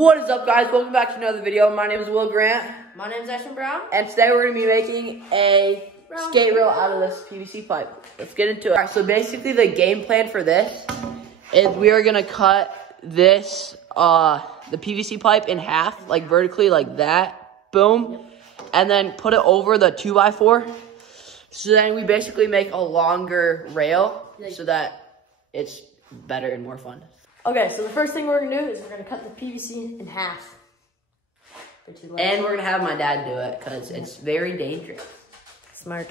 What is up, guys? Welcome back to another video. My name is Will Grant. My name is Ashton Brown. And today we're going to be making a skate reel out of this PVC pipe. Let's get into it. All right, so basically the game plan for this is we are going to cut this, the PVC pipe in half, like vertically like that. Boom. And then put it over the 2x4. So then we basically make a longer rail so that it's better and more fun. Okay, so the first thing we're gonna do is we're gonna cut the PVC in half. And we're gonna have my dad do it because it's very dangerous. Smart.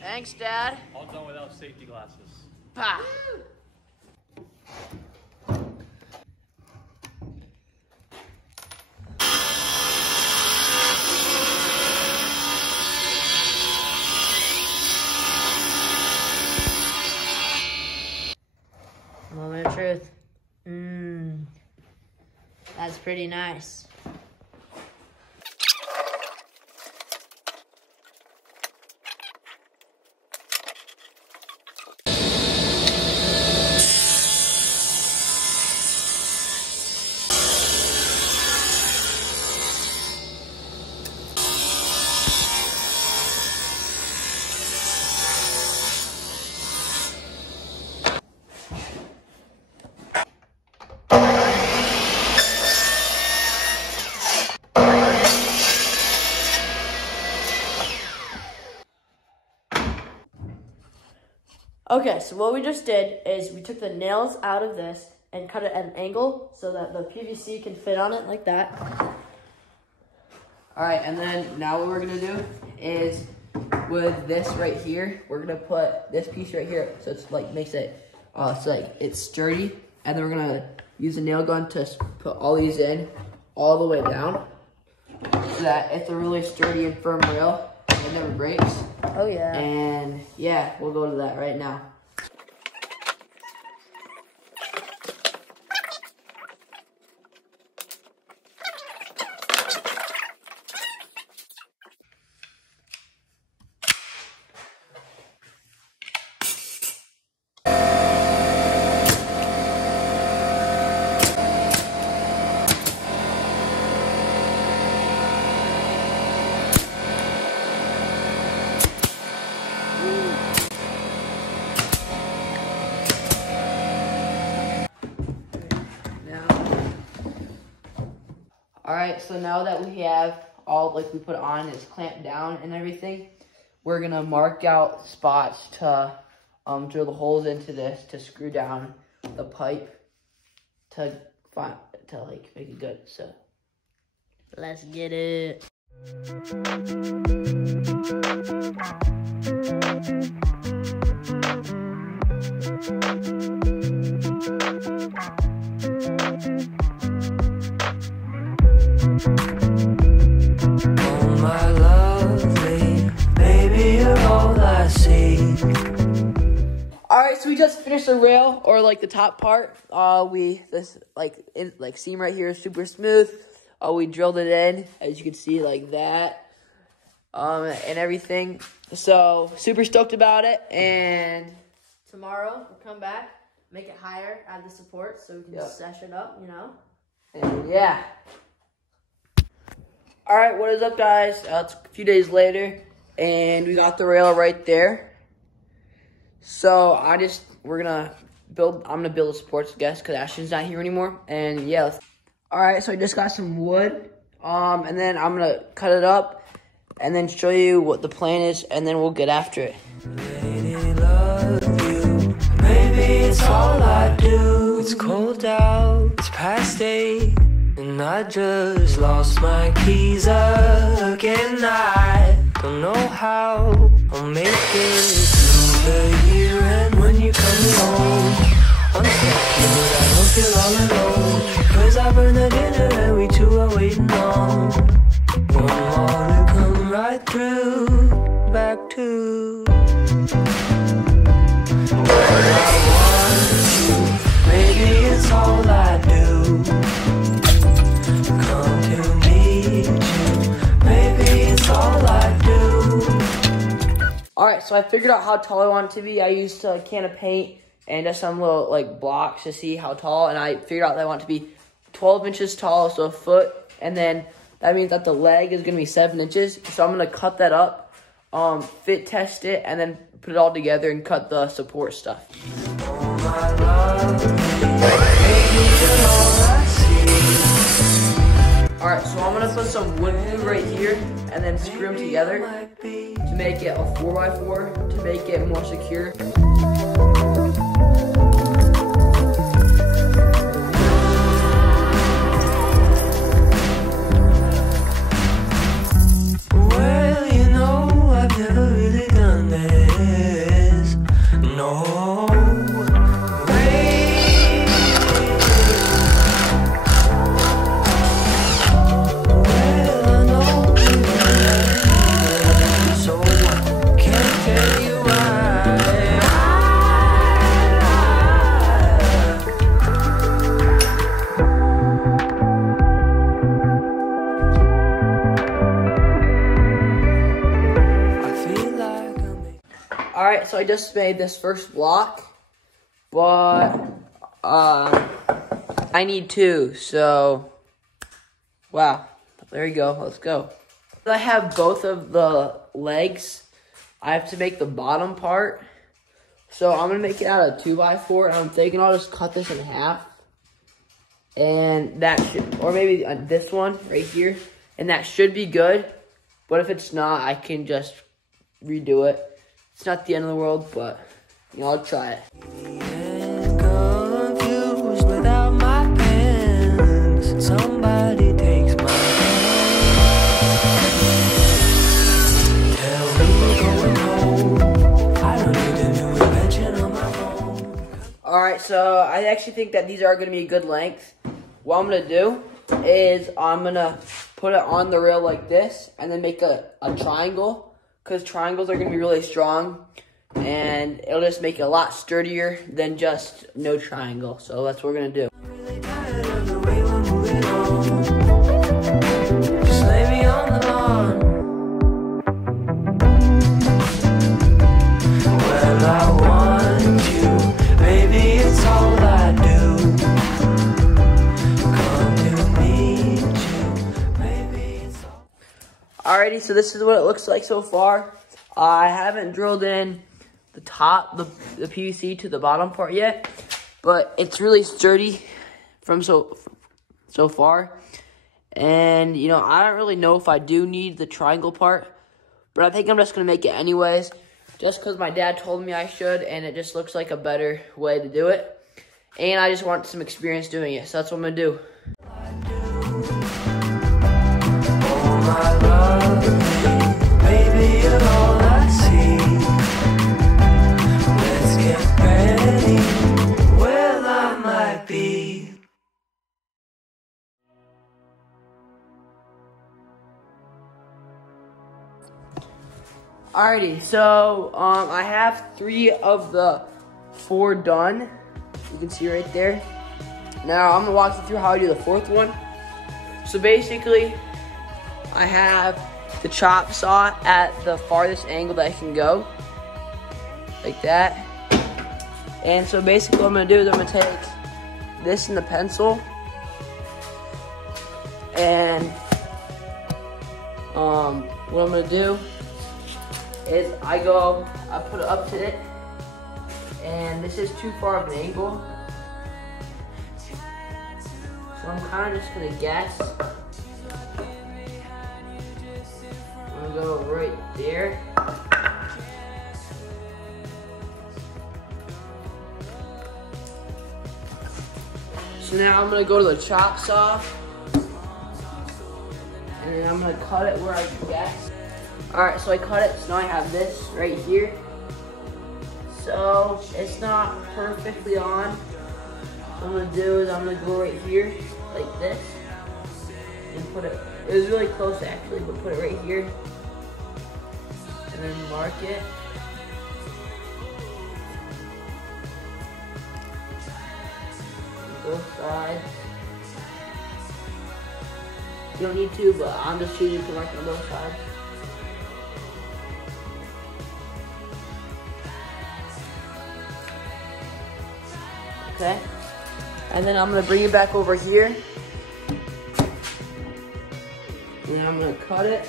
Thanks, Dad. All done without safety glasses. Pah. Moment of truth. That's pretty nice. Okay, so what we just did is we took the nails out of this and cut it at an angle so that the PVC can fit on it like that. All right, and then now what we're gonna do is with this right here, we're gonna put this piece right here so it's like makes it so like it's sturdy, and then we're gonna use a nail gun to put all these in all the way down so that it's a really sturdy and firm rail. It never breaks. Oh yeah. And yeah, we'll go to that right now. All right, so now that we have all, like we put on, it's clamped down and everything, we're gonna mark out spots to drill the holes into this to screw down the pipe to like make it good. So Let's get it. Oh my lovely, baby, you're all I see. all right, so we just finished the rail, or like the top part. This seam right here is super smooth. We drilled it in, as you can see, like that, and everything. So super stoked about it. And Tomorrow we'll come back, make it higher, add the support so we can sesh it up, you know. And yeah. All right, what is up, guys? It's a few days later, and we got the rail right there. So I'm gonna build the supports, I guess, because Ashton's not here anymore. And yeah. All right, so I just got some wood, and then I'm gonna cut it up, and then show you what the plan is, and then we'll get after it. Lady, love you, maybe it's all I do. It's cold out, it's past 8, and I just lost my keys again. I don't know how I'll make it through the year, and when you're coming home, I'm thinking that I don't feel all alone, 'cause I burned the dinner and we two are waiting on one right through, back to where I want you. Maybe it's all I do. Come to meet you. Maybe it's all I do. Alright, so I figured out how tall I want it to be. I used a can of paint and just some little like blocks to see how tall, and I figured out that I want it to be 12 inches tall, so a foot, and then that means that the leg is gonna be 7 inches. So I'm gonna cut that up, fit test it, and then put it all together and cut the support stuff. Oh my love, baby, you're all I see. Alright, so I'm gonna put some wood glue right here and then screw them together to make it a 4x4 to make it more secure. Well, you know, I've never really done this. No way. Well, I know you know, so I can't tell you Alright, so I just made this first block, but I need two, so wow, there you go, let's go. I have both of the legs. I have to make the bottom part, so I'm gonna make it out of 2x4, and I'm thinking I'll just cut this in half, and that should, or maybe this one right here, and that should be good, but if it's not, I can just redo it. It's not the end of the world, but you know, I'll try it. confused without my pens. Somebody takes my hand. Tell me going home. I don't need a new invention on my phone. Alright, so I actually think that these are going to be a good length. What I'm going to do is I'm going to put it on the rail like this and then make a triangle. Because triangles are going to be really strong, and it'll just make it a lot sturdier than just no triangle. So that's what we're going to do. I'm really tired of the way we're moving on. Just lay me on the lawn. Well, I want you, baby, it's all I do. Come to meet you, baby, it's all. Alrighty, so this is what it looks like so far. I haven't drilled in the top, the PVC to the bottom part yet, but it's really sturdy from so far. And you know, I don't really know if I do need the triangle part, but I think I'm just gonna make it anyways, just because my dad told me I should, and it just looks like a better way to do it. And I just want some experience doing it, so that's what I'm gonna do. Oh my love, baby, you're all I see. Let's get ready. Well, I might be. Alrighty, so I have 3 of the 4 done. You can see right there. Now I'm gonna walk you through how I do the 4th one. So basically, I have the chop saw at the farthest angle that I can go, like that. And so basically what I'm gonna do is I'm gonna take this and the pencil, and what I'm gonna do is I put it up to it, and this is too far of an angle, so I'm kind of just gonna guess. I'm gonna go right there. So now I'm gonna go to the chop saw, and then I'm gonna cut it where I can guess. Alright, so I cut it, so now I have this right here. So it's not perfectly on. What I'm gonna do is I'm gonna go right here, like this, and put it, it was really close actually, but put it right here. and then mark it. Both sides. You don't need to, but I'm just choosing to mark on both sides. Okay. And then I'm gonna bring it back over here. And then I'm gonna cut it.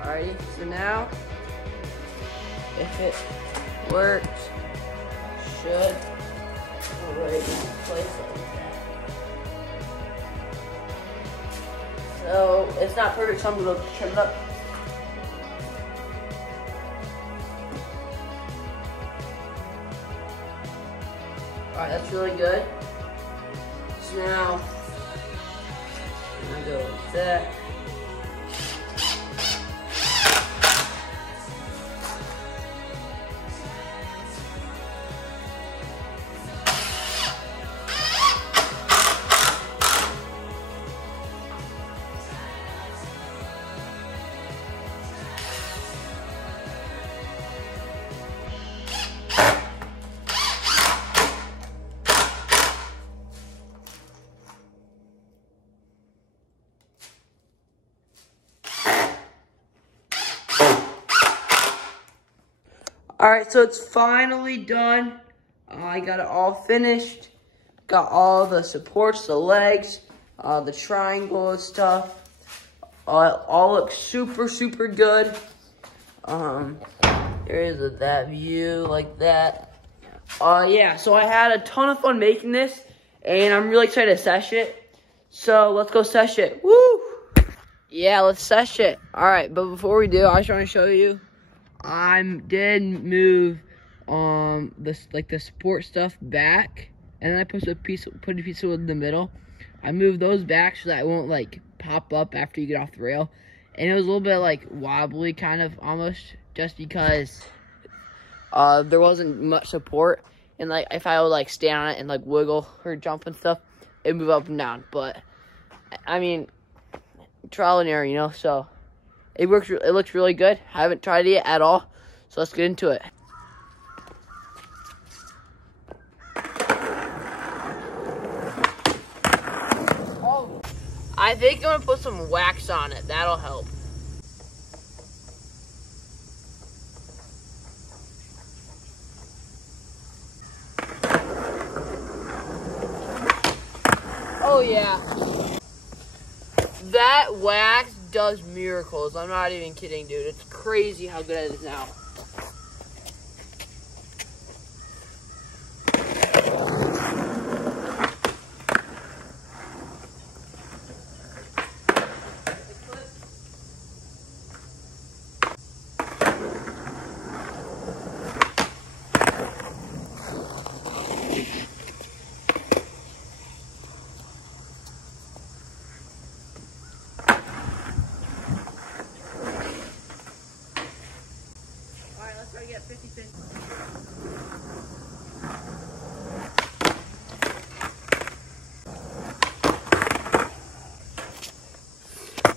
Alrighty, so now, if it works, should go right into place like that. So, it's not perfect, so I'm going to trim it up. Alright, that's really good. So now, I'm going to go like that. Alright, so it's finally done. I got it all finished. Got all the supports, the legs, the triangle and stuff. All looks super, super good. Here's that view like that. Yeah, so I had a ton of fun making this, and I'm really excited to sesh it. So let's go sesh it. Woo! Yeah, let's sesh it. Alright, but before we do, I just want to show you. I did move the support stuff back, and then I put a piece of wood in the middle. I moved those back so that it won't like pop up after you get off the rail, and it was a little bit like wobbly kind of almost, just because there wasn't much support, and like if I would like stand on it and like wiggle or jump and stuff, it'd move up and down. But I mean, trial and error, you know. So it works. It looks really good. I haven't tried it yet at all, so let's get into it. Oh, I think I'm gonna put some wax on it. That'll help. Oh yeah, that wax does miracles. I'm not even kidding, dude. It's crazy how good it is now. Get 50-50.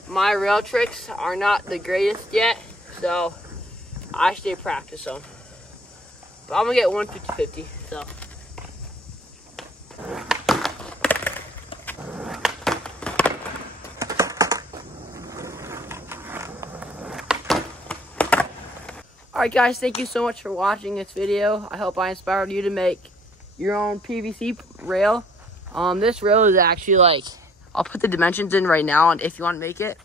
My rail tricks are not the greatest yet, so I should practice them. But I'm gonna get one 50-50, so. Alright guys, thank you so much for watching this video. I hope I inspired you to make your own PVC rail. This rail is actually like, I'll put the dimensions in right now if you want to make it.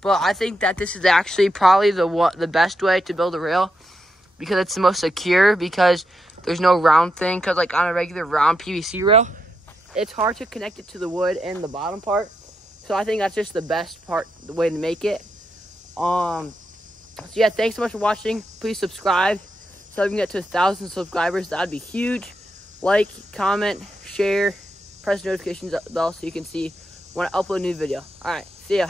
But I think that this is actually probably the best way to build a rail, because it's the most secure, because there's no round thing. Because like on a regular round PVC rail, it's hard to connect it to the wood and the bottom part. So I think that's just the best part, the way to make it. So yeah, thanks so much for watching. Please subscribe so we can get to 1,000 subscribers. That'd be huge. Like, comment, share, press the notifications bell so you can see when I upload a new video. Alright, see ya.